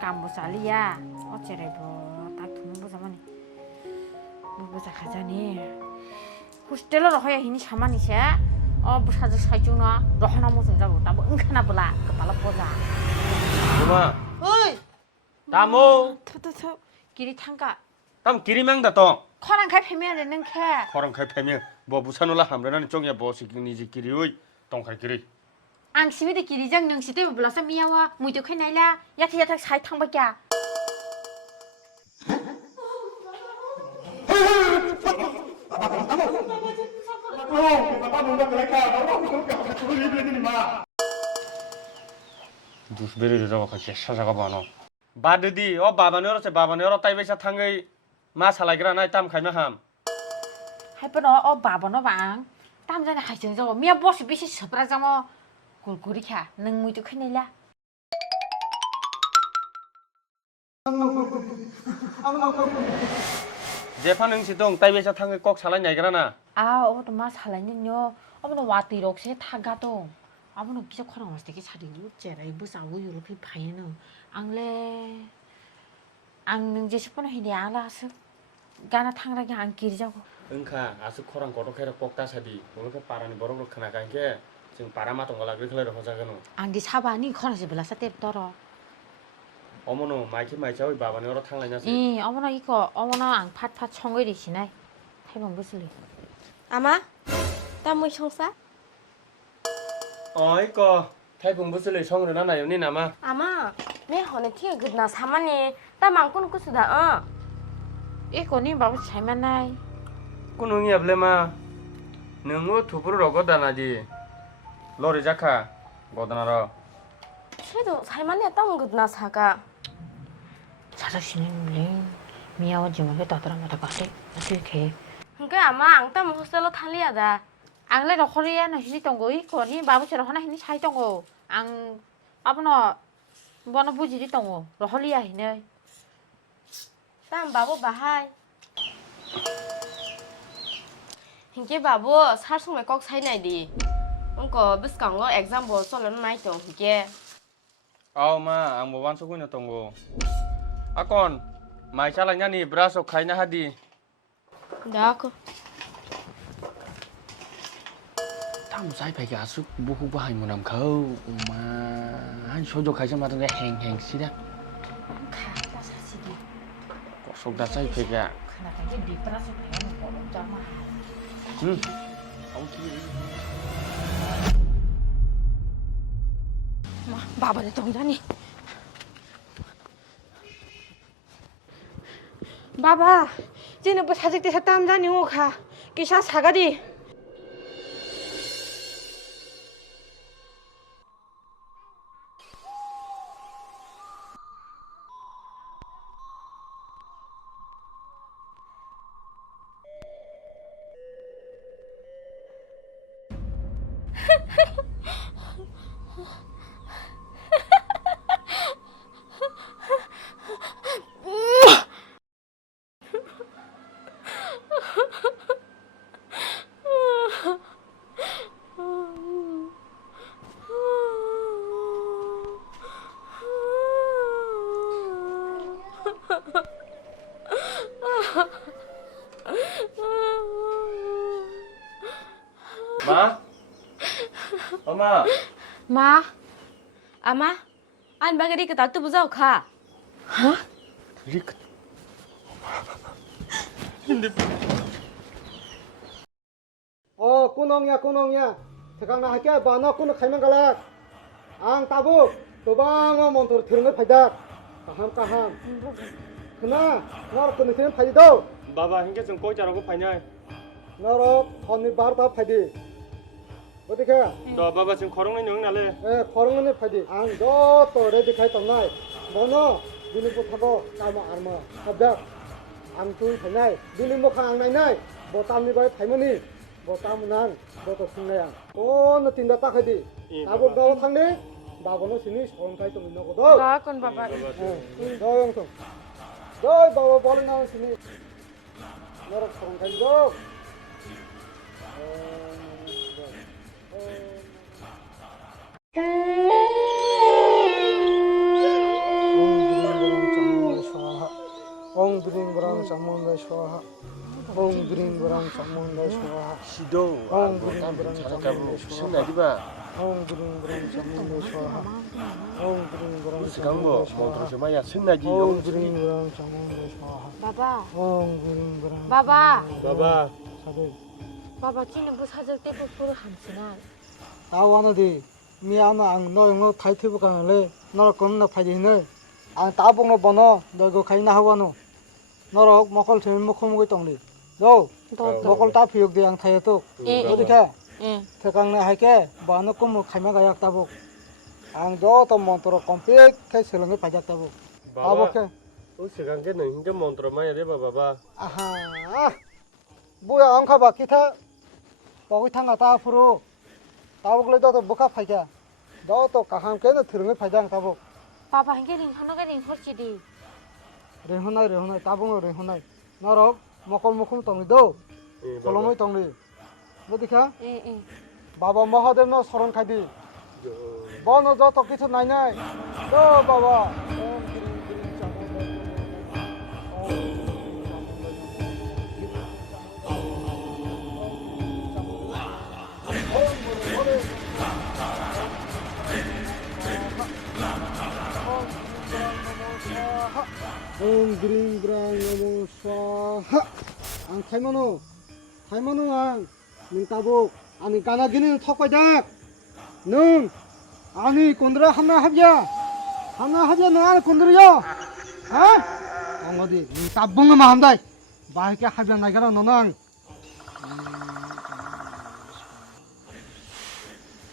깜보살이야. 어째래 뭐 딱 두는 보자마니 뭐 보자 가자니. 호스텔로 허야 히니 샤마니세. 부사적 사이주나 로하나 무슨 자고 나뭐 응카나 볼라 그발라 보자. 엄마. 어이. 다모. 터터터 길이 탄가. 땀 길이 망다 또. 커랑 갈 패면 되는 캐. 커랑 갈 패면 뭐 부산올라 함라는 쪽이야 뭐 시기니지 길이 어이 똥갈 길이. 앙시미데 길이장 능시대 불러서 미야와 무이도 큰나이라 야타야타 사이 탕박야. 두스베리 저거 같이 찾아가 봐 너. 바드디 바바네 얼어 따이베사 탕의 마 살아기라 나이 땀 가면 함. 할뻔어 바보너 방. 땀 전에 하이정 저거 미야 보스 비시 서브라자모. 굴구리캬 능 무이도 큰나이라. 재판 시동 따이베사 탕의 꼭 살아냐 이거라나. 어머도 마 살아있는요. 어머도 와띠록세 타가도. 아무는 기적 커랑 왔을 때 살이 웃제라 이부사 우유를 비파이는 앙래 앙능제 10분 해니 알아서 가나 탕라게 안 끼리자고. 응카 아스 코랑 고독해라 꼭 따사디 오늘 그 바람이 버럭버럭 크나간 게 지금 바람아 동갈라 그렇게 하자가노. 앙디 사바니 커나지 불라서 때리더라. 어머노 마이키 마이자위 바바네 얼어 탕라냐지. 이 어머나 이거 어머나 앙 팥팥 청거리시네. 해본 무슬리. 아마? 땀을 청사? 이거 태국 무슬리 성으로 나나 연니 나마. 아마 내 허네 티가 그나 사만이 땀안 꾸는 꾸스다 이거 니 바보 잘 만나이. 꾸능이 없레마 능우 두부를 얻어다나지 로리 자카 고다나라. 그래도 살만해 땀은 그나 사가 사자씨는 미야오지만 왜 따더라마다 가래? 어떻게 그러니까 아마 앙땀은 호스텔로 탈리야다 앙래로 코리아는 히니 동고 이거 니 바보처럼 하나 히니 차이 동고 앙 아버너 뭐나 부지리 동고 로홀리아 히네. 땀 바보 바하이 hinky 바보 살송에 꼭 사이나이디 응거 비스강거 example 솔런 마이토 hinky 아우마 앙모반 소군요 동고 아건 마이 잘라냐니 브라소 카이나 하디. 나고 땀 사이패기 아수 부후부 하이무남 khâu mà han số cho khai cho mà tao hèn xí đó. 가다 사시기. có số đã 사이패기야. 그나 이제 비플라스 배우는 거 엄청 응. ông kia. 바보네 동자니. 바바 쟤는 뭐 사직대사 땀 다니고 가 기사 사가디 마? 엄마. 마? 아마 안 바게리 그 달도 부자고 가 리크. 꾸농이야. 태강나 할게 바나 꾸는 갈면 갈라. 앙 따부 도방어 몬토로 들은 파이다. 까함. 그나 너로 꾸는 세는 파이도. 바바 hinga 좀 꼬이자라고 파냐. 너로 건니 바르다 파이디. 어떻게? 너 바바 지금 거렁는 영 날래. 거렁는 파이디. 앙도 레디 카이 떴나이. 뭐너 빌리고 타고 까마 아르마. 합작. 앙투 파이나이. 빌리모 칸 나이나이. 뭐 땀니 바이 파이머니. 뭐 땀은 뭐또 승나야. 너 뛴다 딱 하디. 나보 너 상네. 나보는 신이 소름 카이 좀 있는 거도. 나건 바바 너 영성. 너 바바 벌 나온 신이. 너랑 소름 카이 도. 그린 거랑 전문도 좋아. 시동 땀 잘까부 신나디바 그린 거랑 전문도 좋아. 그린 거랑 강고 전문도 모두 좋아. 좀 마야 신나디 그린 거랑 전문도 좋아. 바바 그린 거랑. 바바 바바 사들. 바바 찌는 부 사절 때 부푸르 함스나 나와너디 미안아 안 너영어 타이트브 가는래 너를 건너 파지네 안 따봉로 번호 너 이거 가이나 하고노 너로 먹을 제일 먹고 먹을 동리 너 먹을 다 비옥대 양 타이도 어디게 태강내 할게 뭐하노 꼬무 가면 가약 따복 안도 또 몬토로 컴플렉해 실렁에 빠졌다복 바보게 우스강게는 hinga montra maya deba baba 아하 뭐야 안 가봐 기타 거기 탕가 다 앞으로 따복래도 뭐가 파이게 너또 가함께는 들으면 파장 따복 바바 한개린 하나가린 헐시디 레호나이 따봉로 레호나이 너로 먹을 동리도 솔로모이 동리 어디가 에에 바바 뭐하든 너 서른 가디 뭐너 저 토끼서 나이나이 너 바바 그린 그랑 너무 स्वाहा 안 타이머노 안 민따복 아니 까나기는 턱바닥 능 아니 꼰드라 하나 합야 너 안에 꼰드려 어디 민따봉만 한다 마이게 합야 나가라 너는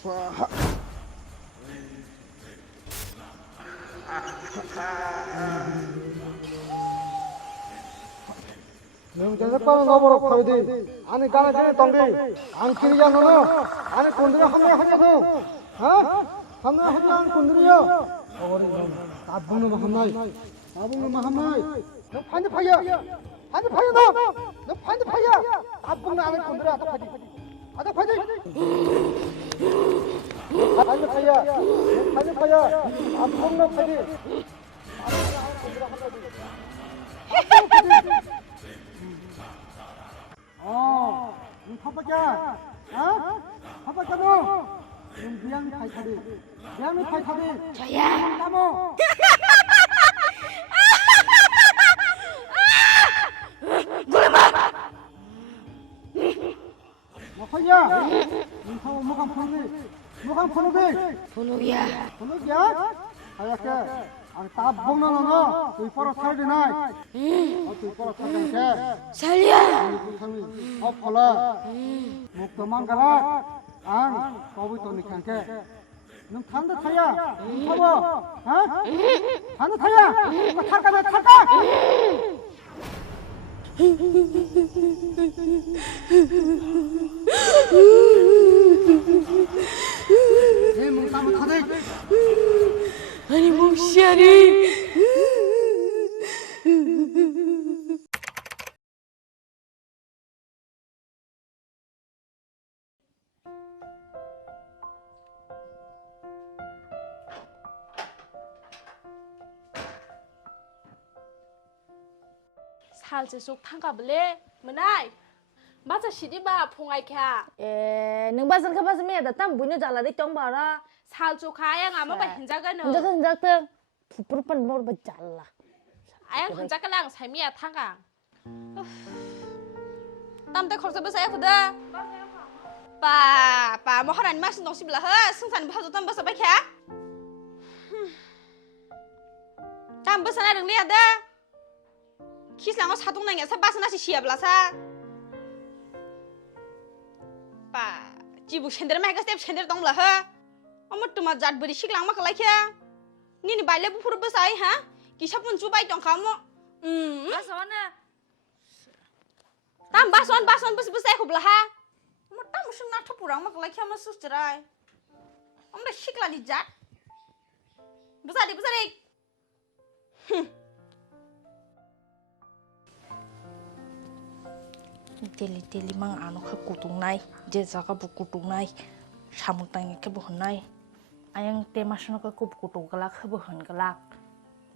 स्वाहा 능전석과는 너버럭 파이디 아니 가나기는 동디 안 끼리야 너는 아니 꼰드려 하나 하냐고 하나 하냐 꼰드려 어머니 넌 따봉놈 한마이 너 반대파야 너 반대파야 따봉놈 안에 꼰드려 아다파지 반대파야 따봉놈 파지 파파자, 파파자 너, 미안해 파이타디, 저야, 나무. 뭐야? 인사고 뭐간 포노비야? 하얗게. 안 따봉나 너너 তুই 살리 নাই তুই 살게 살려 폴라 목 도망가라 안 거기 또 니칸게 넌 탄다 타야 타봐 탄다 타야 탈까 쟤 따면 타대 아니 몽시아리 살제 속 탕가블레 뭐나이 맞아 시디바 퐁아이캬 nâng ba sân khắp ba sân mẹ đã tam bún cho trả là đấy trong bà ra 살조 가양 아마 바 현자가는 흔적 thương 부풀 뻔 먹을 바 잘라 아양 현자가랑 삶이야 탕가 땀대 걸서 버서야 보다 빠 뭐 하나님 말씀 동시 빌라 허 승산 봐도 땀 버서 바캬 땀 버서 나 등리야 다 키스랑어 사동 나게 사 바스 나시 시야블라사 빠 지부 챈데르 마이가 스텝 챈데르 동라 허 어머 또마 잣버리 식랑 막 라이캬 니니 발레 부푸르 버사이 하 기샤분 주바이 정 카모 바선아 땀 바선 버스 버사이 코 블라 하 어머 땀 무슨 나 토푸랑 막 라이캬 마 수스라이 어머 식라니 잣 버사리 Teli mang anu ke kutung nai, jeza ke kutung nai, samun tanya ke bukan nai, ayang temas nu ke kutung kelak ke bukan kelak,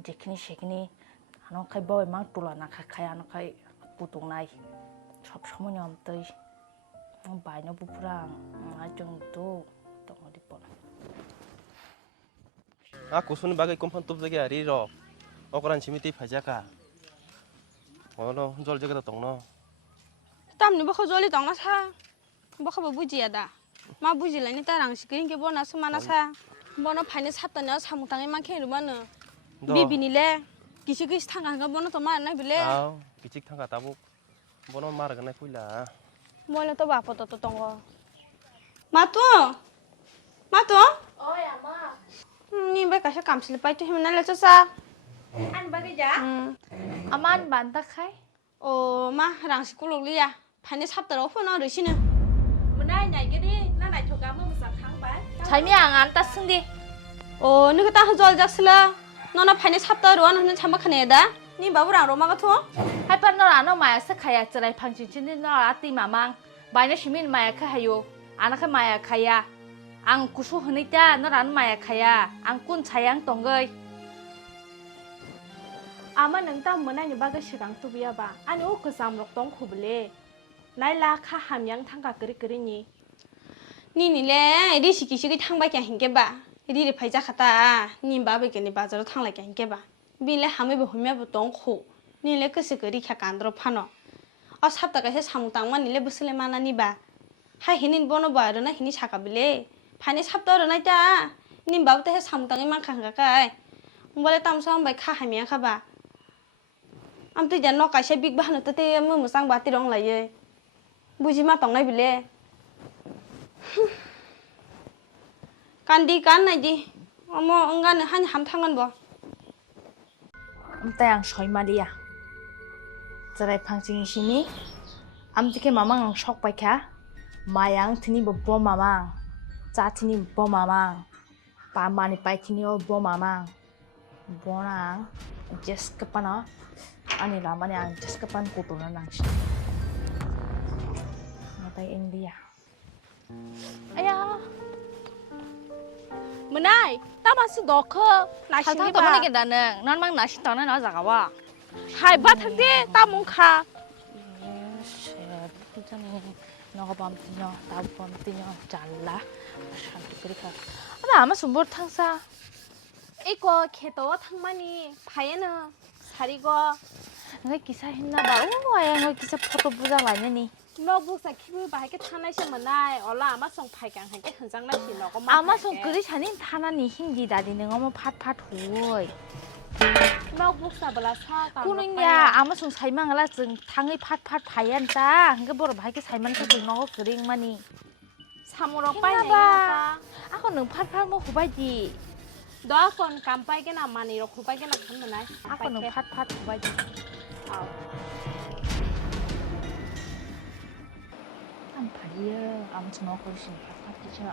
jekini sekini, anu ke bawa mang tulan nak kaya anu ke kutung nai, সবসময় আমতাই বাইনা বুপুরাং আজংতো তংদি পন Aku suni bagai kumpan tup lagi hari ro. Okuran simiti pajaka. Oh no, jol jaga tong no. Tam ni bakal joli tong nasa. Bakal babuji ada. Ma buji lah ni tarang sikring ke bona semana sa. Bona paine sabtanya samung tangi makin rumana. Bibi ni le. Kisi kisi tangga ka bona to mar na bile. Aw, kicik tangga tabuk. Bono mar ganai puila. Mola to bapo to tongo. Matu. Matu. Oh ya ma Ni ba kasih kam sila pai tu himna le sa. an bagi ja aman banta khai Oh, ma rang sikuluk liya. Paine sabtaro fono risine. menai nyai gedi na nai thoga mo musa khang ba chai mi angan ta sindi Oh, ni kata jol jaksila. Nona paine sabtaro an hne chama khane da. Ni babu rang roma ka tho. hai pan no ano maya sa khaya chrai phangchin chin no ati mamang baina shimin maya kha hayo ana kha maya khaya ang kusu hunita no ran maya khaya ang kun chayang tongai ama nang ta mona ni baga shirang tu biya ba ani o ko sam rok tong khubule nai la kha hamyang thanga kri kri ni Ni le, ri siki siki thangba kya hingke ba. Ri ri phaija khata. Ni babe ke ni bazar thangla kya hingke ba. Bi le hame be humya bu tong khu. Ni le kese kri kha kandro phano. O sabta ka se samung tangma ni le busle mana ni ba. Ha hinin bono ba ro na hini saka bile. Phane sabta ro na ta. Ni babe te samung tangi man khanga kai. Bole tam som bai kha hamya kha ba. Am tu jan no ka se big ba no te mu musang ba ti rong la ye. Buji ma tong nai bile. Kandi kan naji, omo engan han ham tangan bo. amta yang shoi malia chrai phangchin shini amtike mamang ang shok pai kha mayang thini bo mamang cha thini bo mamang pa mani pai thini bo mamang bona just kapana ani lamani ang just kapan ko to na nang shi matai india aya menai ta masu dokho na thal shini thal to mani ba ke dan nan mang na shi ta na na jaga wa hai ba thakde ta mung kha nó bom tinyo tao bom tinyo challa shanti kuri kha ama ama sumbor thangsa iko kheto thangmani phayena sarigo ngai kisa hinna ba o aya ngai kisa photo buja laine ni notebook sa khibu ba ke thanai se menai ola ama song phai kang ha ke hanjang na thi no ko ama song kuri chani thana ni hindi dadi nngo phat phat huoi notebook sa bala sa ta kununya ama song saimang ala jeng thangai phat phat phayan ta hingga bor bhai ke saiman ka jeng no kering mani samuro pai Hinna nei ba? ta ako nung phat phat mo hubai di do kon kam pai ke na mani ro khu pai ke na khan menai ako nung phat phat hubai di ao am phaiye am chno ko sin phat phat ki cha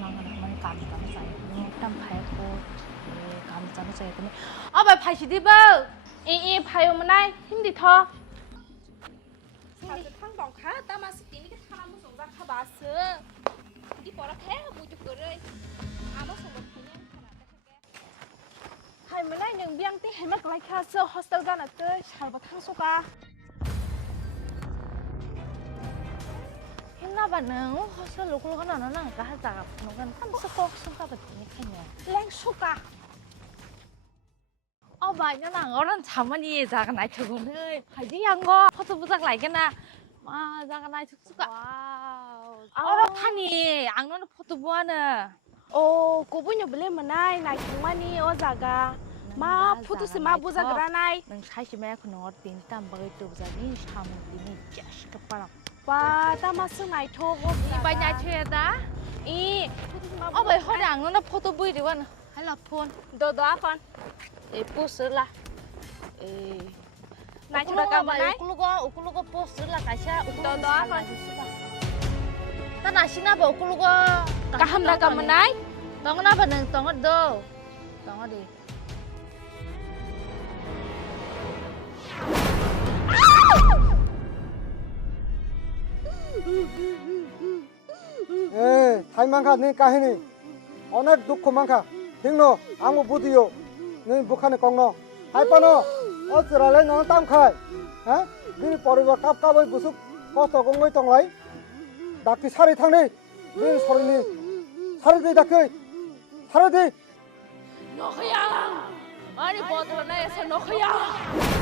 nang na mani kam kam sai no tam phai ko kam cham sai ko a ba phai si di ba e phayo menai hindi tho Hindi. thang bong kha ta ma si ni ke thana mu song ja kha ba se di pora khe bu ju ko rei ama song ba phine thana ta ke hai menai nang biang ti hai ma klai kha se hostel ga na te sar ba thang so ka hinna ba nang hostel lokol kana na nang ka ta no kan tam sa kok sung ka ba ni khanya leng so ka 어 많이 나 어른 자만이 자가 나이 저거는 파지 양거 퍼서 부작 라이게나 와 자가 나이 죽수가 wow 어라 파니 양노는 포도 뭐하나 oh ko bu nyu bele menai na king mani o jaga ma photo se ma bu jaga nai 능 사실 매야 그 너어 빈땀 먹을 때 부자니 샤무 비니 짜시가 빠라 pa ta ma su nai tho go 이바냐 쳐야다 e photo se ma 어 왜 허리 양노는 포도 보이리원 할라 폰 do do kon 에 포스라 에 nai chura ka menai 우클루거 포스라 가샤 우클루거 너, 너, 나 나시나 봐 우클루거 ka hamra ka menai 덩어나 봐는 덩어도 덩어리 ए थाइ मांखा नि काहिनी अनेक दुख मांखा हिंनो आंगो बुदियो नै बुखाने कंगनो हाय पानो ओ चराले न ताम खाय ह Bini poriba kap kabai busuk kosto gongoi tonglai. Dakti sari thangni. Bini sorini. Sari dei dakti. Sari dei. Nokhyang! Mari botol na esa nokhyang!